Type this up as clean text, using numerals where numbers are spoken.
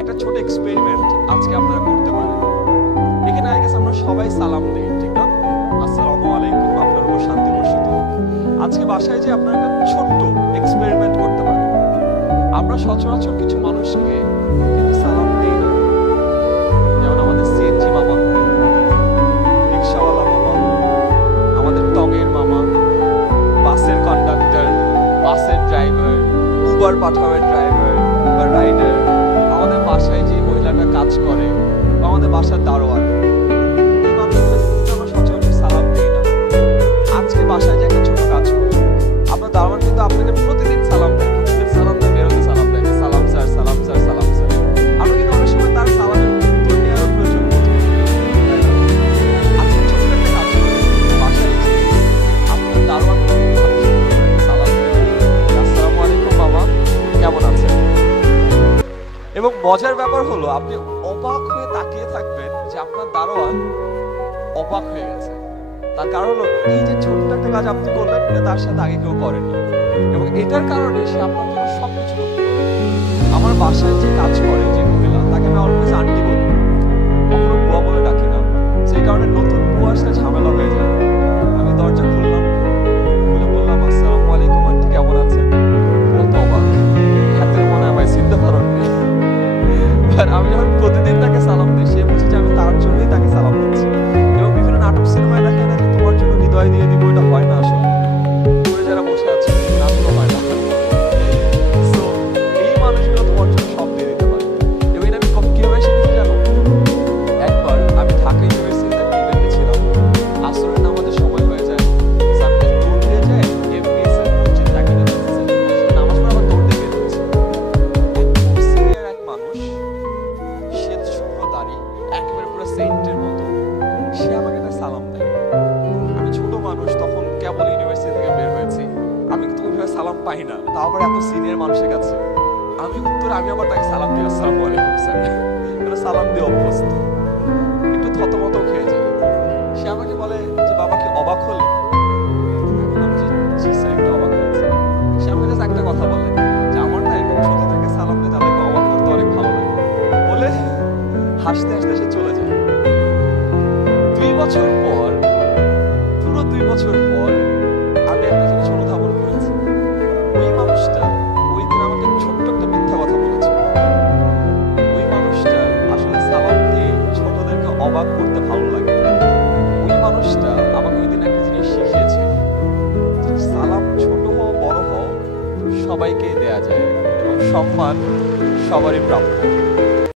একটা ছোট এক্সপেরিমেন্ট আজকে আপনারা করতে পারেন। এখানে আই গেস আমরা সবাই সালাম দিই, ঠিক না? আসসালামু আলাইকুম, আপনার উপর শান্তি বর্ষিত হোক। আজকে বাসায় যে আপনারা একটা ছোট্ট এক্সপেরিমেন্ট করতে পারেন। আমরা সচরাচর কিছু মানুষকে কিন্তু সালাম দিই না, যেমন আমাদের সিএনজি মামা, রিক্সাওয়ালা মামা, আমাদের টঙের মামা, বাসের কন্ডাক্টর, বাসের ড্রাইভার, উবার পাঠাওয়ের ড্রাইভার বা রাইডার, আমাদের বাসায় যে মহিলাটা কাজ করে বা আমাদের বাসার দারোয়ান, এই মানুষগুলো কিন্তু আমরা সচরাচর সালাম দিই না। আজকে বাসায় যে একটা ছোট কাজ করবো, আপনার দারোয়ান কিন্তু আপনাকে প্রতিদিন সালাম দেয়, প্রতিদিন সালাম দেয়, বেরোতে সালাম দেয়, সালাম স্যার, সালাম স্যার, সালাম স্যার। আমরা কিন্তু অনেক সময় তার সালামের উত্তর নেওয়ার প্রয়োজন বোধ করি, তাই না? আজকে ছোট্ট একটা কাজ করি, বাসায় যে আপনার দারোয়ান সালাম দেয়, আসসালামু আলাইকুম মামা, কেমন আছেন? এবং মজার ব্যাপার হলো আপনি অবাক হয়ে তাকিয়ে থাকবেন যে আপনার দারোয়ান অবাক হয়ে গেছে। তার কারণ হলো এই যে ছোট্ট একটা কাজ আপনি করলেন, এটা তার সাথে আগে কেউ করেনি, এবং এটার কারণে সে আপনার জন্য সবকিছু করতে পারে। আমার বাসায় যে কাজ করে যে মহিলা, তাকে আমি অলওয়েজ আন্টি বলি, কখনো বুয়া বলে ডাকি না। যে কারণে নতুন বুয়া আসলে ঝামেলা হয়ে যায়। আমি দরজা খুললাম, খুলে বললাম আসসালামু আলাইকুম আন্টি, কেমন আছেন? বলতো অবাক, হাতের মনে আমায় চিনতে পারেননি। আমি যখন প্রতিদিন তাকে সালাম দিই, সে বুঝে যে আমি তার জন্যই তাকে সালাম দিচ্ছি। এবং বিভিন্ন নাটক সিনেমায় দেখে না যে তোমার জন্য হৃদয় দিয়ে দিব, এটা হয় না আসলে। উপরে যারা বসে আছে নাটকও হয় না। সো এই মানুষগুলো তোমার জন্য সব দিয়ে দিতে পারে। এবং এটা আমি কিভাবে শিখেছি জানো? একবার আমি ঢাকা ইউনিভার্সিটিতে ইভেন্টে ছিলাম, আসরের নামাজের সময় হয়ে যায়, সামনে দৌড় দিয়ে যায় এমবিএস এর মসজিদ ঢাকা ইউনিভার্সিটি, নামাজ পড়ে আবার দৌড় দিয়ে বের হয়েছে। এক সিনিয়র এক মানুষ, শ্বেত শুভ্র দাড়ি, একেবারে পুরো সেন্টের মতো, সে আমাকে একটা সালাম দেয়। আমি ছোট মানুষ, তখন কেবল ইউনিভার্সিটি থেকে বের হয়েছি, আমি তো ওইভাবে সালাম পাই না, তাও আবার এত সিনিয়র মানুষের কাছে। আমি আবার তাকে সালাম দিই, আসসালামু আলাইকুম স্যার। এটা সালাম দিয়ে অভ্যস্ত, একটু থতমত খেয়ে যাই। সে আমাকে বলে যে বাবা কি অবাক হলে? আমি বললাম যে জি স্যার, একটু অবাক হয়েছে। সে আমাকে জাস্ট একটা কথা বলে যে আমার না এরকম ছোট থেকে সালাম দিয়ে তাদেরকে অবাক করতে অনেক ভালো লাগে, বলে হাসতে হাসতে সে চলে যায়। 2 বছর পর, পুরো 2 বছর পর আমি একটা জিনিস অনুধাবন করেছি। ওই মানুষটা ওই দিন আমাকে ছোট্ট একটা মিথ্যা কথা বলেছিল। ওই মানুষটা আসলে সালাম দিয়ে ছোটদেরকে অবাক করতে ভালো লাগে। ওই মানুষটা আমাকে ওই দিন একটা জিনিস শিখিয়েছিল, সালাম ছোট হও বড় হও সবাইকেই দেয়া যায় এবং সম্মান সবারই প্রাপ্য।